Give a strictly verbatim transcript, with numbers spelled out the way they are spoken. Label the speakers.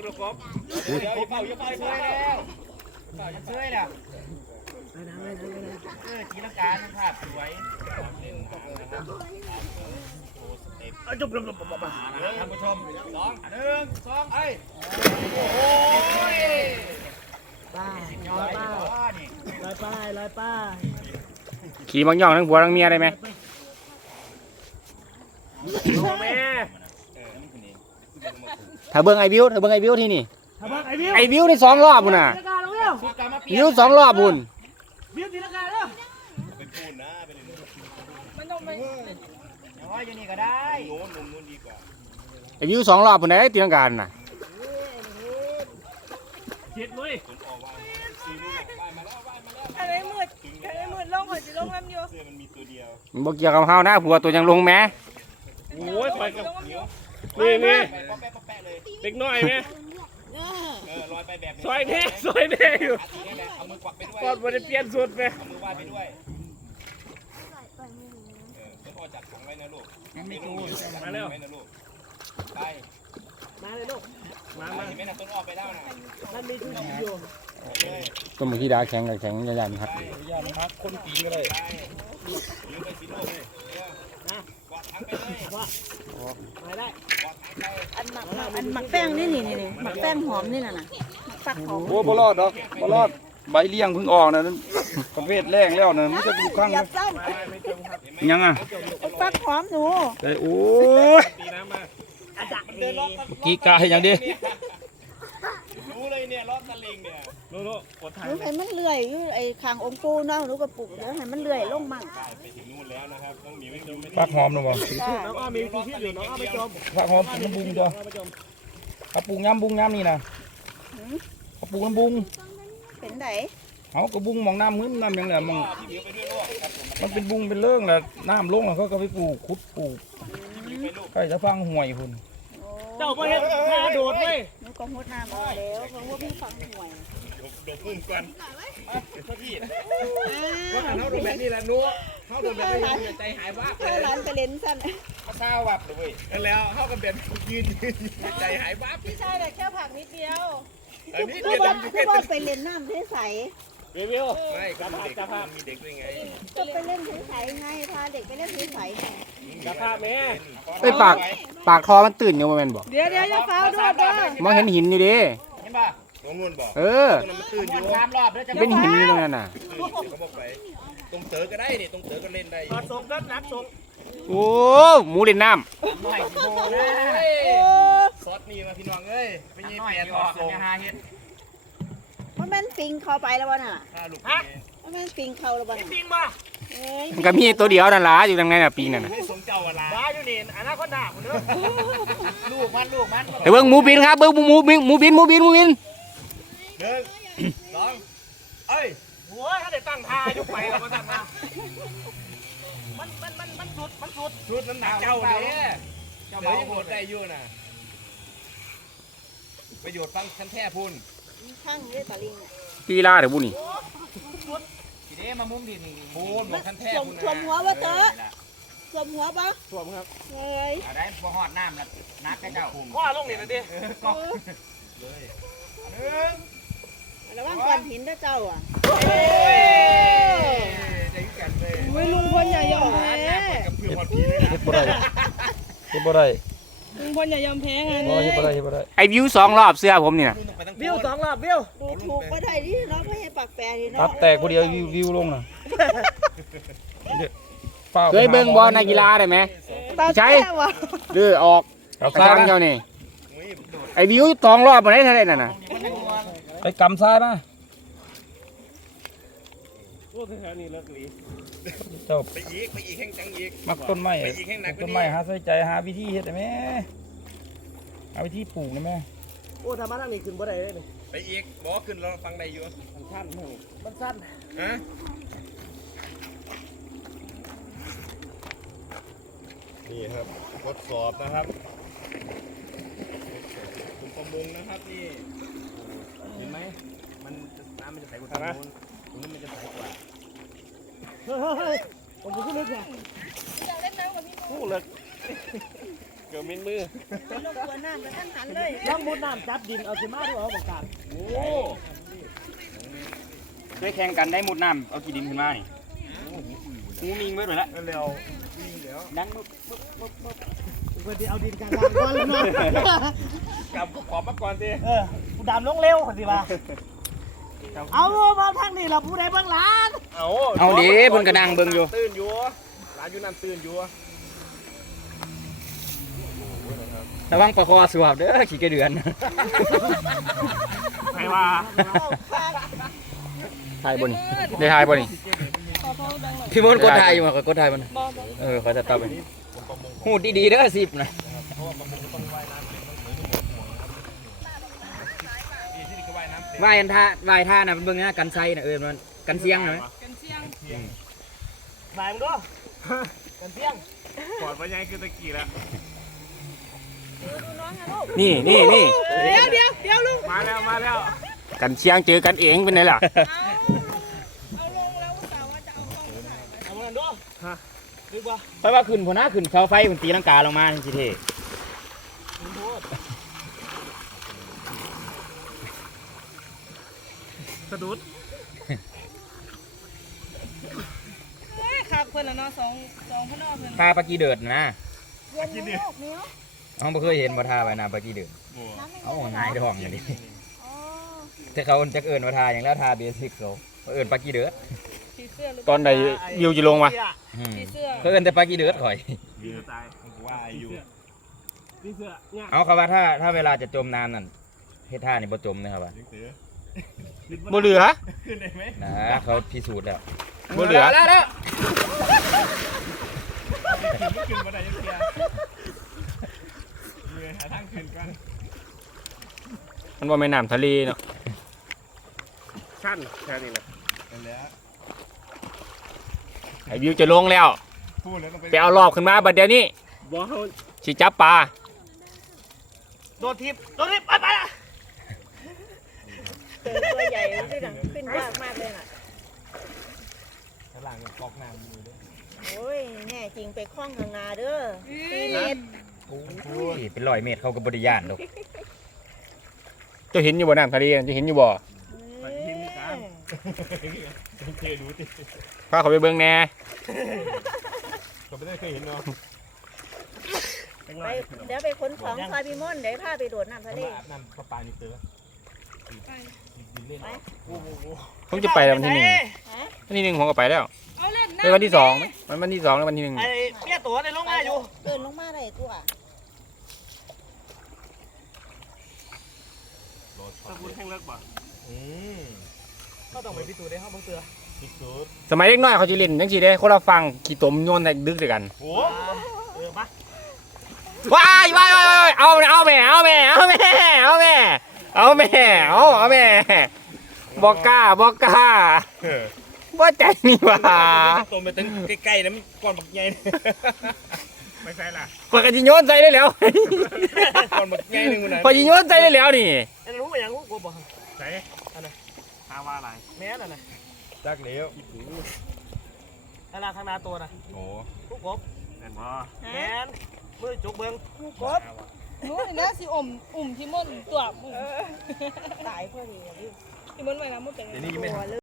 Speaker 1: ลูกกบเดี๋ยวอย่าเป่าอย่าเป่าเฉยแล้วเป่าเฉยแล้วเออจีนการภาพสวยเอาจบจบจบจบมาท่านผู้ชมสองหนึ่งสองไอ้โอ้ยป้าลอยป้าลอยป้าลอยป้า
Speaker 2: ขี่บางย่องทั้งผัวทั้งเมียได้ไหมถ้าเบิ้งไอวิวถ้าเบิ้งไอวิวที่นี่ไอวิวในสองรอบบุญน่ะวิวสองรอบบุญ
Speaker 1: วิวตีลังกาแล้วเป็นปูนนะเป็นมันต้องไปอย่างว่าอย่างนี้ก็ได้โน้นโน้นดีกว่า
Speaker 2: ไอวิวสองรอบบุญไหนตีลังกาน่ะ
Speaker 1: เจ็ดเลย
Speaker 3: อะไรมืดอะไรมืดลงหัวจะลงน้ำอยู่
Speaker 1: เสื้อมันมีตัวเดียว
Speaker 2: มันบ่เกี่ยวกับเฮานะผัวตัวยังลงแม่
Speaker 1: โอ้ยไปกับนี่นี่เด็กน้อยไหมลอยไปแบบซอยแน่ซอยแน่อยู่เอามือกวักไปด้วยก่อนวันนี้เปลี่ยนสุดไปเอามือวาดไปด้วยเออแล้วพอจัดของไว้นะลูกไม่ต้องมีมาเร็วนะลูกไป
Speaker 3: มาเลยลูก
Speaker 1: มามาเห็นไหมนะต้นอ้อไปแล้วนะ
Speaker 3: มันมีทุกอย่างอยู่
Speaker 2: ต้นมือที่ดาแข็งกับแข็งยันครับ
Speaker 1: ยันครับคนปีก็เลยยืมไปสิลูกเลยนะกวักทั้งไปเลยว่า
Speaker 3: มาได้
Speaker 4: อันหมักอันหมักแป้งนี่นี่นี่หมักแป้งหอมนี่น่ะนะปักหอม
Speaker 5: โอ้บลอดดอกบลอดใบเลี้ยงเพิ่งออกนะประเภทแรงแล้วนะมันจะดูข้างยังอ่ะ
Speaker 4: ปักหอมหนู
Speaker 5: แต่โอ้ยกีกาให้ยังดี
Speaker 1: รู้เลยเนี่ยรอดตะลิงเนี่ยรู้รู้กดถ่าย
Speaker 4: หนูให้มันเลื่อยอยู่ไอ้คางองค์ปู่เนาะหนูก็ปลูกแล้วให้มันเลื่อยลงมั่ง
Speaker 1: ไปถึงนู่นแล้วนะครับต้องมีไม่จม
Speaker 5: ปักหอมนะบ่
Speaker 3: น้องอ้อมีที่อยู่น้องอ้อไม่จม
Speaker 5: ปักหอมปลูกน้ำบุ้งจ้ะกระปุกน้ำบุ้งน้ำนี่นะกระปุกน้ำบุ้ง
Speaker 4: เป็นไหน
Speaker 5: เอากระบุ้งมองน้ำมึนน้ำยังไงมองมันเป็นบุ้งเป็นเรื่องแหละน้ำลงแล้วก็ไปปลูกขุดปลูกใครจะฟังห่วยคุณ
Speaker 3: เจ้าก็เห็นหน้าโดดเลย
Speaker 4: หนูก็หดน้ำมาแล้วเพราะว่าพี่ฟังห่วย
Speaker 1: โดดพุ่งกันเท่าที่ว่าเขาโดนแบบนี้แหละนัวเขาโดนแบบนี้ใจหายวับ
Speaker 4: เลยร้านไปเล่นสั้น
Speaker 1: เขาเศร้าวับเลยแล้วเขากันแบบยืนใจหายวับ
Speaker 3: พี่ชายแต่แค่ผักนิดเดียว
Speaker 4: ก็ว่าก็ว่าไปเล่นน้ำเทใส
Speaker 1: รีวิวไม่ก็มีเด็กมีเด็กด้วยไง
Speaker 4: ก็ไปเล่นเทใสไงพาเด็กไปเล่นเทใสไง
Speaker 1: กระพาแม่
Speaker 2: ไอปากปากคอมันตื่นอยู่แม่นบอก
Speaker 4: เดี๋ยวเดี๋ยวจะเฝ้าด้วยเด้
Speaker 2: อมองเห็นหินอยู่ดิ
Speaker 1: เห็นป่ะตรงนู้นบอก
Speaker 2: เออ
Speaker 1: ตื่นอยู่สามรอบแล้วจะ
Speaker 2: เป็นหินอยู่ตรงนั้นน่ะ
Speaker 1: เขาบอกไปตรงเต๋อก็ได้นี่ตรงเต๋อก็เล่นได้
Speaker 3: ส่งก็นักส่ง
Speaker 2: โอ้หมูเล่นน้
Speaker 1: ำไม่โอ้ซอสนี่มาพี่น้องเอ้ยเป็นยี่แปดทอดส่งหาเห็ด
Speaker 4: มันเป็นปิงเข้าไปแล้ววะน่ะ
Speaker 1: ฮะ
Speaker 4: มันเป็นปิงเข้าแล้ววะน่ะ
Speaker 3: ปิงมา
Speaker 2: มันก็มีตัวเดียวนั่นล่ะอยู่ตรงไหนน่ะปิงนั่นน่ะ
Speaker 1: ไม่สมเจ้าอะไร
Speaker 3: บ้าอยู่นี่อนาคตด่าคนเด้อ
Speaker 1: ลูกมันลูกมัน
Speaker 2: เดี๋ยวเบิ่งหมูบินครับเบิ่งหมูบินหมูบินหมูบินหมูบิน
Speaker 1: หนึ่งสองเอ้ย
Speaker 3: หัวถ้าได้ตั้งท่ายุบไปแล้วมันมามันมันมันมันสุดมันสุด
Speaker 1: สุดน้ำหนักเจ้าเนี่ยเจ้าเบาโหดได้ยุ่น่ะประโยชน์ฟังคันแท้พูน
Speaker 4: ข้างนี้ตาลิง
Speaker 2: ปีลาเดี๋ยวบุนี่
Speaker 1: ทีนี้มามุมดินพูนหมดคันแท้พูนนะ
Speaker 4: สวมหัววะเต๋อสวมหัวปะ
Speaker 3: สวมครับ
Speaker 4: เฮ้ย
Speaker 1: ได้บ่หอดน้ำละนักแค่เจ้า
Speaker 3: ข้อลงนี่เลยดิ
Speaker 1: ก็เลยหนึ่ง
Speaker 4: ระวังก้อนหินด้วยเจ้าอ่ะ
Speaker 3: ไม่ลุงพลอย่ายอมแพ้
Speaker 5: เฮ็ดบ่ได้เฮ็ดบ่ได้
Speaker 3: ลุงพลอย่ายอมแพ้ไง
Speaker 5: เฮ็ดบ่ได้เฮ็ดบ่ได้
Speaker 2: ไอวิวสองรอบเสื้อผมนี่นะ
Speaker 3: วิวสองรอบวิว
Speaker 4: ดูถูกก็ได้ดิเนาะไม่ให้ปากแปรดิเนาะ
Speaker 5: ตัดแตกผู้เดียววิววิวลงน่ะ
Speaker 2: เคยเบิ่งบอลนักกีฬาได้ไหมใช่ดื้อออกกระชังเจ้านี่ไอวิวสองรอบมาได้เท่าไหร่น่ะนะ
Speaker 5: ไปกำซ้ายมา
Speaker 3: โอ้แถวนี้เลิกลี
Speaker 5: เจ้า
Speaker 1: ไปอีกไปอีกแห่งจังอีก
Speaker 5: มักต้นไม้ต้นไม้หาใส่ใจหาวิธีเฮ็ดได้ไหมหาวิธีปลูกได้ไหม
Speaker 3: โอ้ธรรมะนั่งนี่ขึ้นบ่ได้เลย
Speaker 1: ไปอีกบอกขึ้นเราฟังได้อยู่
Speaker 3: มันสั้นมันสั้น
Speaker 1: ฮะนี่ครับทดสอบนะครับคุณประมงนะครับนี่เห็นไหมมันน้ำมันจะใสกว่าตรงนู้นตรงนี้มันจะใสกว่า
Speaker 3: เฮ้ยผมจะขึ้นเลยกว่า
Speaker 4: อยากเล่นน้ำกับพี่
Speaker 3: ผู้เลิก
Speaker 1: เกือบมินมือ
Speaker 4: ลงตัวน้ำกระทั่งหันเลย
Speaker 3: ต้องมุดน้ำจับดินเอาขึ้นมาด้วยเอาบอกกา
Speaker 1: โอ้
Speaker 2: เคยแข่งกันได้มุดน้ำเอากี่ดินขึ้นมานี่งูมิงเบิดไปแล้ว
Speaker 5: เร็ว
Speaker 2: ดังบึ๊บบึ๊บบึ๊บบึ๊บ
Speaker 3: เพื่อที่เอาดินกลางๆก่อนแล้วเนาะ
Speaker 1: กลับขอบมาก่อนสิ
Speaker 3: เออกูดำลงเร็วคนสิว่าเอามาทางนี้เราผู้ใดเบื้องหลัง
Speaker 1: เอา
Speaker 2: เอาดิเพิ่นกระดังเบิ่งอยู่
Speaker 1: ตื่นอยู่ร้านอยู่นั่นตื่นอยู่
Speaker 2: ระวังปลาคอสวบเด้อขี้กระเดือน
Speaker 1: ใครว่า
Speaker 2: ถ่ายบนได้ถ่ายบนนี่พี่มดกดถ่ายอยู่มั้ยกดถ่ายมันเออเขาจะตับไปหูดดีๆเด้อสิบนะว่ายอันท่าว่ายท่าน่ะมันเบิ่งนะกันไซน่ะเออมันกันเสียงหน่อย
Speaker 3: ไหนมึงดูกันเสียง
Speaker 1: ปอดว่าใหญ่คือตะกี้แล้ว
Speaker 2: นี่นี่นี่
Speaker 4: เดี๋ยวเดี๋ยวเดี๋ยวลุง
Speaker 1: มาแล้วมาแล้ว
Speaker 2: กันเสียงเจอกันเองเป็นไงล่ะ
Speaker 4: เอาลงแล้วสาวว่าจะเอากล้องถ่าย
Speaker 3: เอาเงินดูฮะดูป่ะ
Speaker 2: ไปว่าขึ้นพอหน้าขึ้นเสาไฟมันตีลังกาลงมาทันทีเท่
Speaker 1: สะดุด
Speaker 4: ค่ะคนละเนาะสองสองพี่น้องเพิ่น
Speaker 2: ท่าปลากีเดิดนะ
Speaker 4: เย็นเนาะเนี้ย
Speaker 2: เขาไม่เคยเห็นว่าท่าไปนาปลากีเดิดเอาหงายท้องอย่างนี้
Speaker 4: อ๋อ
Speaker 2: แต่เขาจะเอินว่าท่าอย่างแล้วท่าเบสิกเขาเอินปลากีเดิด
Speaker 4: ผีเสื้อหรือ
Speaker 2: ตอนใดวิวจะลงวะ
Speaker 4: ผีเสื้อ
Speaker 2: เขาเอินแต่ปลากีเดิดข่อย
Speaker 1: ดีตายผมว่าอายุ
Speaker 3: พี่เสื้อเนี่ย
Speaker 2: เอาครับว่าถ้าถ้าเวลาจะจมน้ำนั่นเฮ็ดท่านี่บ่จมนะครับว่า
Speaker 1: บ่เหลือ
Speaker 5: ขึ้นได้ไหม
Speaker 2: นะเขาพิสูจน์แล้ว
Speaker 1: บ่เหลือ
Speaker 2: แล้วแล้ว
Speaker 5: ขึ้นมาได้ยังเสียเรือหาทางขึ้นกัน
Speaker 2: มันว่าแม่น้ำทะเลเนาะ
Speaker 1: ชั้นแค่นี้นะ
Speaker 5: นั่นแหละ
Speaker 2: ไอ้วิวจะลงแล้ว
Speaker 5: พูดแล้วต้องไป
Speaker 2: ไปเอารอบขึ้นมาบัดเดี๋ยวนี้
Speaker 1: บ่เฮา
Speaker 2: สิจับปลา
Speaker 3: โดนทิพโดนทิพไปไปละ
Speaker 4: ตัวใหญ่เลยที่หนังขึ้นยากมากเลยน่ะ
Speaker 5: ข้างหลังกอกน้ำอยู่ด้วย
Speaker 4: โอ้ยแน่จริงไปคล้องข้างหน้าเด้อตีเมตร
Speaker 2: โอ้ยเป็นร้อยเมตรเขาก็บ่ได้ย่านดอกเจ้าเห็นอยู่บ่น้ำทะเลเจ้าเห็นอยู่บ่
Speaker 5: เคยรู้ติ
Speaker 2: พาเขาไปเบิ่งแหน่
Speaker 5: ก็ไม่ได้เคยเห็นเนาะ
Speaker 4: ไปเดี๋ยวไปขนของซอยพิมลเดี๋ยวพาไปโดดน้ำทะเล
Speaker 5: อาบน้ำประปานี่เตอดินเล่น
Speaker 2: ผมจะไปแล้ววันที่หนึ่ง
Speaker 4: ฮะ
Speaker 2: วันที่หนึ่งผมก็ไปแล้ว
Speaker 4: เอาเล่น
Speaker 2: เป็นวันที่สองไหมมันวันที่สองแล้ววันที่หนึ่ง
Speaker 3: ไอ้เปี้ยตัวในลงมาอยู่
Speaker 4: เกินลงมาได้ตัว
Speaker 1: ตะบุญแห้งเลิกบ่
Speaker 5: อืม
Speaker 3: ก็ต้องไปพิสูจน์ได้ห้องบังเสือ
Speaker 5: พิสูจน์
Speaker 2: สมัยเด็กน้อยเขาจะเล่นจังซี่เด้คนละฟังขี่ตมโยนใส่ดึกด้วยกัน
Speaker 5: โอ้
Speaker 3: เออมา
Speaker 2: ว้ายว้ายว้ายเอาเอาแม่เอาแม่เอาแม่เอาแม่เอาแม่เอาเอาแม่บอกกล้าบอกกล้าว่าใจนี่ว่า
Speaker 5: ตัวไปตั้งใกล้ๆนะมันก่อนบักใหญ่
Speaker 1: ไม่ใช่ล่ะ
Speaker 2: ปกติโยนใส่ได้แล้ว
Speaker 5: ก่อนบักใหญ่หนึ่งมันนะ
Speaker 2: พอยิงโยนใส่ได้แล้วนี่
Speaker 3: ไอ้รู้ว่าอย่างรู้กูบอก
Speaker 1: ใส่หาว่าอะไร
Speaker 3: แม่นั่นน่ะ
Speaker 5: จักเหลว
Speaker 3: ขนาดข้างหน้าตัวน่ะ
Speaker 5: โอ้
Speaker 3: กูกบ
Speaker 1: แม่นบ่
Speaker 3: แม่นมือจุกเบิ้ง
Speaker 4: กบนู้นนะสิอมอุ่มที่มนตัวมึงตายพอดีที่มนไว้นะมึงเป็น
Speaker 5: เดี๋ยวนี้ยังไม่
Speaker 4: ตัวเลย